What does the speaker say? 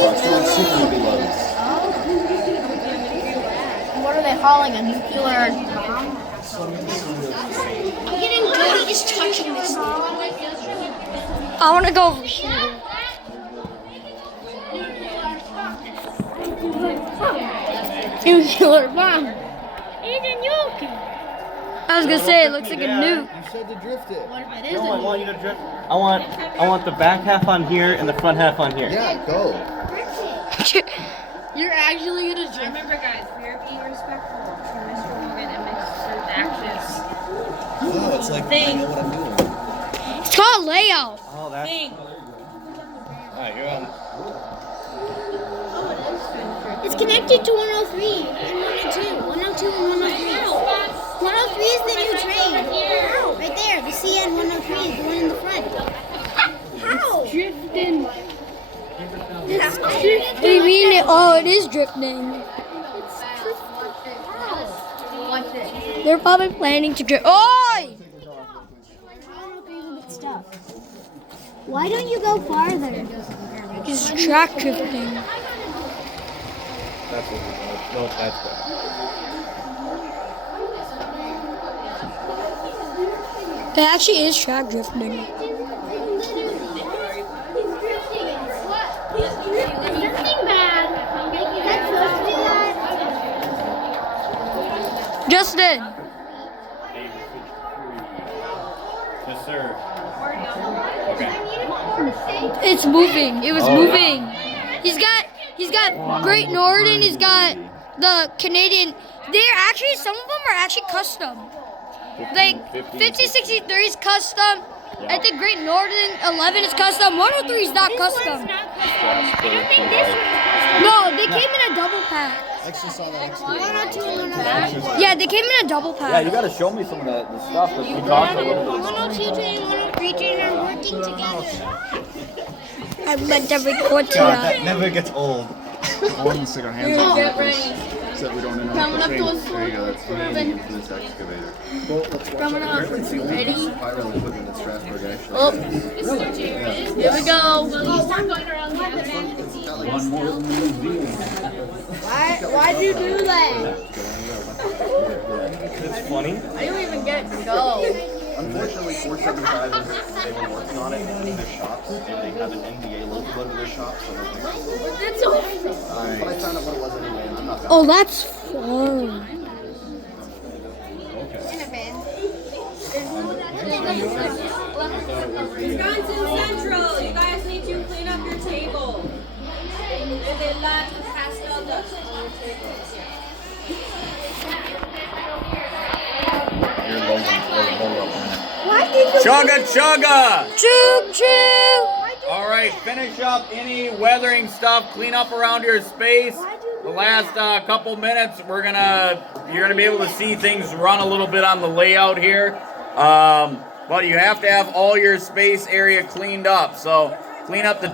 box. They're like super heavy loads. What are they hauling? A nuclear bomb? I'm getting dirty just touching this thing. I want to go over here. Nuclear bomb. I was gonna say it looks like a nuke. You said to drift it. What if it No, I isn't? want you to drift. I want the back half on here and the front half on here. Yeah, go. You're actually gonna drift. Remember, guys, we are being respectful to Mr. Logan and Mr. Daxis. No, it's like I know what I'm doing. It's called layout. Oh, that's. Alright, you're on. It's connected to 103 and 102. 102 and 103. 103 is the new train. Right there, the CN 103 is the one in the front. How? Drifting. What do you mean? It is drifting. Watch it. They're probably planning to drift. Oi! Why don't you go farther? It's track drifting. That's what no, that's better. It actually is track drifting. Justin, Yes, sir. Okay. it's moving. It was moving. He's got Great Northern. He's got the Canadian. Some of them are actually custom. Like 5063 is custom. I think Great Northern 11 is custom. 103 is not custom. No, they came in a double pack. I actually saw that next 102 and 103. Yeah, they came in a double Yeah, pack. you gotta show me some of the stuff that we talked a little bit. 102 train and 103 train are working together. I meant to record to God, you. that never gets old. I want to stick our hands on it. So we don't interrupt the train. There you go. That's me for this excavator. Well, let's watch it. Apparently, it's the only spiral equipment that Strasbourg actually Oh. has. Here we go. One more than the Why'd you do that? It's funny. I didn't even get it to go. Unfortunately, 475 is they were working on it in their shops, and they have an NDA local under their shop, so That's so. but I found out what it was anyway, and I'm not Oh, that's fun. Wisconsin Central, you guys need to clean up your table. There's a lot of pastel dust on your tables. Chugga chugga! Choo choo! All right, finish up any weathering stuff. Clean up around your space. The last couple minutes, you're gonna be able to see things run a little bit on the layout here. But you have to have all your space area cleaned up. So clean up the